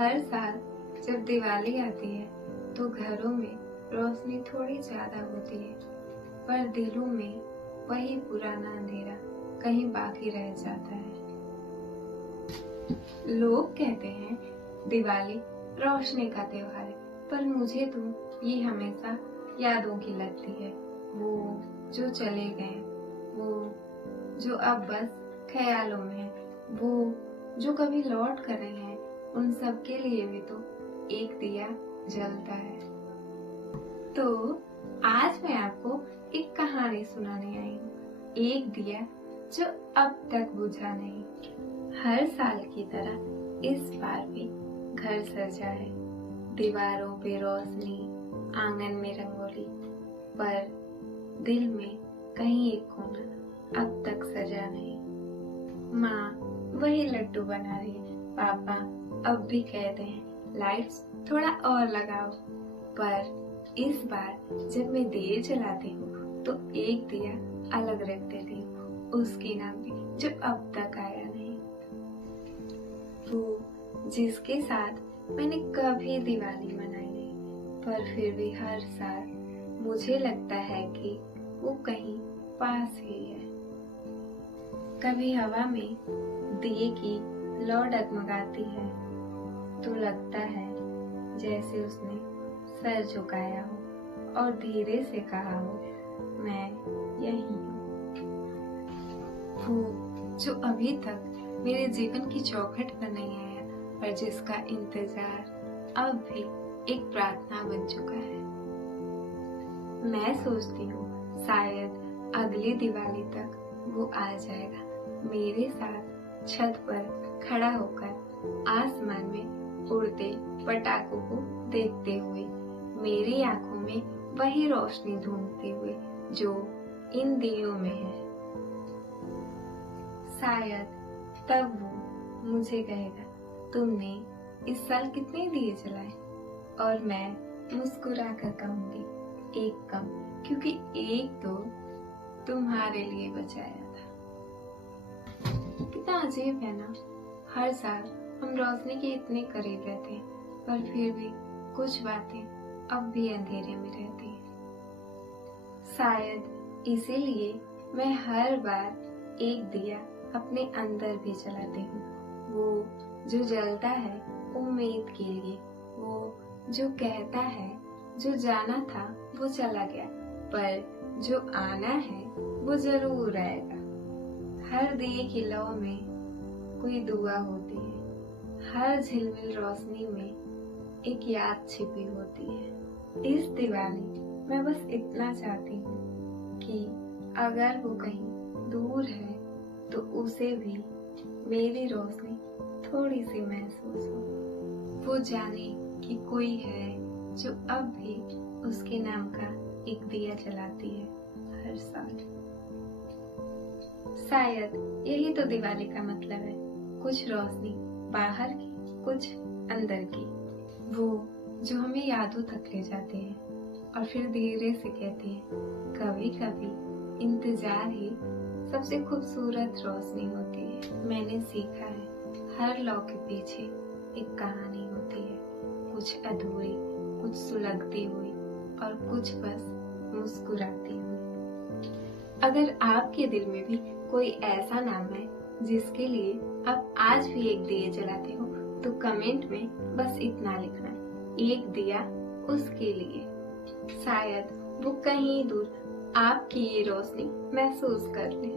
हर साल जब दिवाली आती है तो घरों में रोशनी थोड़ी ज्यादा होती है, पर दिलों में वही पुराना अंधेरा कहीं बाकी रह जाता है। लोग कहते हैं दिवाली रोशनी का त्योहार है, पर मुझे तो ये हमेशा यादों की लगती है। वो जो चले गए, वो जो अब बस ख्यालों में है, वो जो कभी लौट कर रहे हैं, उन सब के लिए भी तो एक दिया जलता है। तो आज मैं आपको एक कहानी सुनाने आई हूँ, एक दिया जो अब तक बुझा नहीं। हर साल की तरह इस बार भी घर सजा है, दीवारों पे रोशनी, आंगन में रंगोली, पर दिल में कहीं एक कोना अब तक सजा नहीं। माँ वही लड्डू बना रही है, पापा अब भी कहते हैं लाइट्स थोड़ा और लगाओ, पर इस बार जब मैं दिए जलाती हूँ तो एक दिया अलग रख देती हूँ, उसकी नाम भी जो अब तक आया नहीं। वो जिसके साथ मैंने कभी दिवाली मनाई नहीं, पर फिर भी हर साल मुझे लगता है कि वो कहीं पास ही है। कभी हवा में दिए की लौ डगमगाती है तो लगता है जैसे उसने सर झुकाया हो और धीरे से कहा हो, मैं यही हूँ। वो जो अभी तक मेरे जीवन की चौखट पर नहीं आया, पर जिसका इंतजार अब भी एक प्रार्थना बन चुका है। मैं सोचती हूँ शायद अगली दिवाली तक वो आ जाएगा, मेरे साथ छत पर खड़ा होकर आसमान में उड़ते पटाखों को देखते हुए, मेरी आंखों में वही रोशनी ढूंढते हुए जो इन दियों में है। शायद तब वो मुझे कहेगा, तुमने इस साल कितने दिए जलाए, और मैं मुस्कुरा कर कहूंगी, एक कम, क्योंकि एक तो तुम्हारे लिए बचाया था। कितना अजीब है ना, हर साल हम रोशनी के इतने करीब रहते हैं, पर फिर भी कुछ बातें अब भी अंधेरे में रहती हैं। शायद इसीलिए मैं हर बार एक दिया अपने अंदर भी जलाती हूँ, वो जो जलता है उम्मीद के लिए, वो जो कहता है जो जाना था वो चला गया, पर जो आना है वो जरूर आएगा। हर दिए की लौ में कोई दुआ होती है, हर झिलमिल रोशनी में एक याद छिपी होती है। इस दिवाली मैं बस इतना चाहती हूँ कि अगर वो कहीं दूर है तो उसे भी मेरी रोशनी थोड़ी सी महसूस हो, वो जाने कि कोई है जो अब भी उसके नाम का एक दिया जलाती है हर साल। शायद यही तो दिवाली का मतलब है, कुछ रोशनी बाहर की, कुछ अंदर की, वो जो हमें यादों तक ले जाती है और फिर धीरे से कहती है, कभी कभी इंतजार ही सबसे खूबसूरत रोशनी होती है। मैंने सीखा है हर लौ के पीछे एक कहानी होती है, कुछ अधूरी, कुछ सुलगती हुई और कुछ बस मुस्कुराती हुई। अगर आपके दिल में भी कोई ऐसा नाम है जिसके लिए आप आज भी एक दिया जलाते हो, तो कमेंट में बस इतना लिखना, एक दिया उसके लिए। शायद वो कहीं दूर आपकी ये रोशनी महसूस कर ले।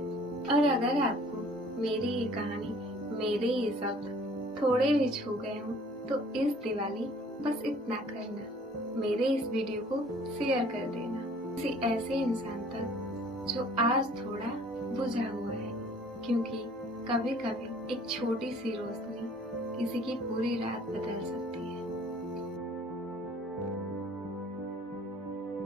और अगर आपको मेरी ये कहानी, मेरे ये शब्द थोड़े भी छू गए हों, तो इस दिवाली बस इतना करना, मेरे इस वीडियो को शेयर कर देना किसी ऐसे इंसान तक जो आज थोड़ा बुझा हुआ है, क्योंकि कभी कभी एक छोटी सी रोशनी किसी की पूरी रात बदल सकती है।